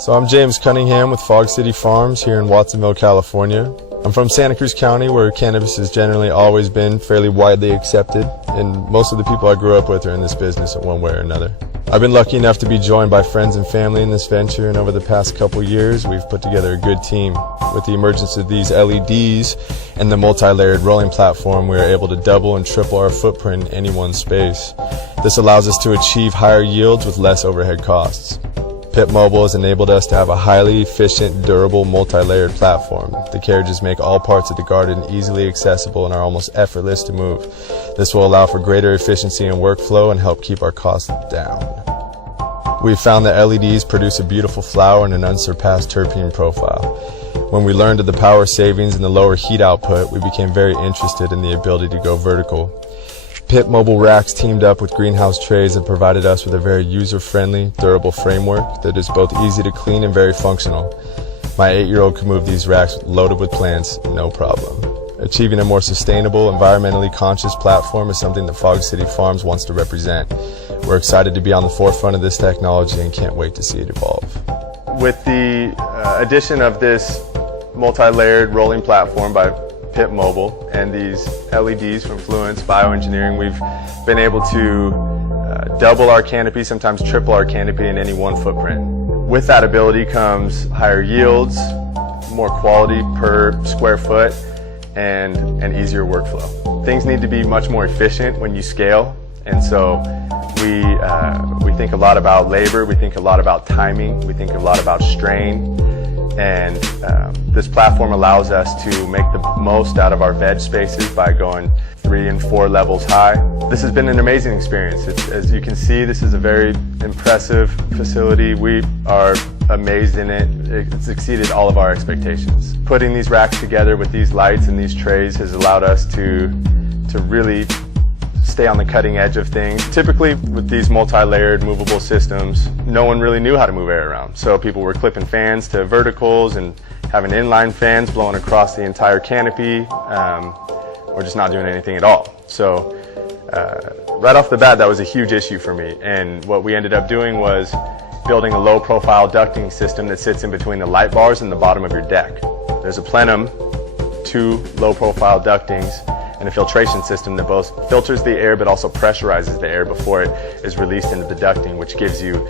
So I'm James Cunningham with Fog City Farms here in Watsonville, California. I'm from Santa Cruz County, where cannabis has generally always been fairly widely accepted, and most of the people I grew up with are in this business in one way or another. I've been lucky enough to be joined by friends and family in this venture, and over the past couple years we've put together a good team. With the emergence of these LEDs and the multi-layered rolling platform, we are able to double and triple our footprint in any one space. This allows us to achieve higher yields with less overhead costs. Pit Mobile has enabled us to have a highly efficient, durable, multi-layered platform. The carriages make all parts of the garden easily accessible and are almost effortless to move. This will allow for greater efficiency in workflow and help keep our costs down. We've found that LEDs produce a beautiful flower and an unsurpassed terpene profile. When we learned of the power savings and the lower heat output, we became very interested in the ability to go vertical. Pit Mobile racks teamed up with greenhouse trays and provided us with a very user-friendly, durable framework that is both easy to clean and very functional. My 8-year-old can move these racks loaded with plants, no problem. Achieving a more sustainable, environmentally conscious platform is something that Fog City Farms wants to represent. We're excited to be on the forefront of this technology and can't wait to see it evolve. With the addition of this multi-layered rolling platform by Pit Mobile and these LEDs from Fluence Bioengineering, we've been able to double our canopy, sometimes triple our canopy in any one footprint. With that ability comes higher yields, more quality per square foot, and an easier workflow. Things need to be much more efficient when you scale, and so we think a lot about labor, we think a lot about timing, we think a lot about strain. And this platform allows us to make the most out of our veg spaces by going 3 and 4 levels high. This has been an amazing experience. As you can see, this is a very impressive facility. We are amazed in it. It's exceeded all of our expectations. Putting these racks together with these lights and these trays has allowed us to really stay on the cutting edge of things. Typically with these multi-layered movable systems, no one really knew how to move air around. So people were clipping fans to verticals and having inline fans blowing across the entire canopy, or just not doing anything at all. So right off the bat, that was a huge issue for me. And what we ended up doing was building a low profile ducting system that sits in between the light bars and the bottom of your deck. There's a plenum, 2 low profile ductings, and a filtration system that both filters the air but also pressurizes the air before it is released into the ducting, which gives you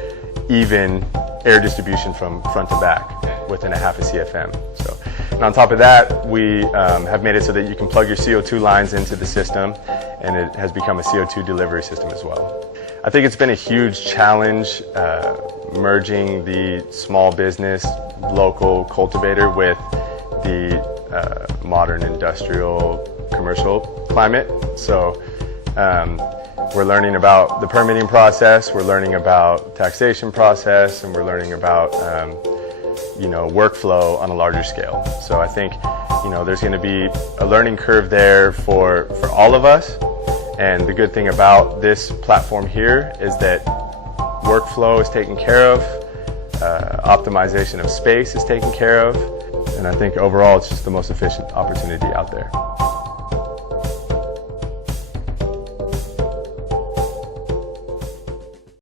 even air distribution from front to back within a half a CFM. So, and on top of that, we have made it so that you can plug your CO2 lines into the system, and it has become a CO2 delivery system as well. I think it's been a huge challenge merging the small business, local cultivator with the modern industrial commercial climate. So we're learning about the permitting process, we're learning about taxation process, and we're learning about workflow on a larger scale. So I think there's going to be a learning curve there for all of us. And the good thing about this platform here is that workflow is taken care of, optimization of space is taken care of, and I think overall it's just the most efficient opportunity out there.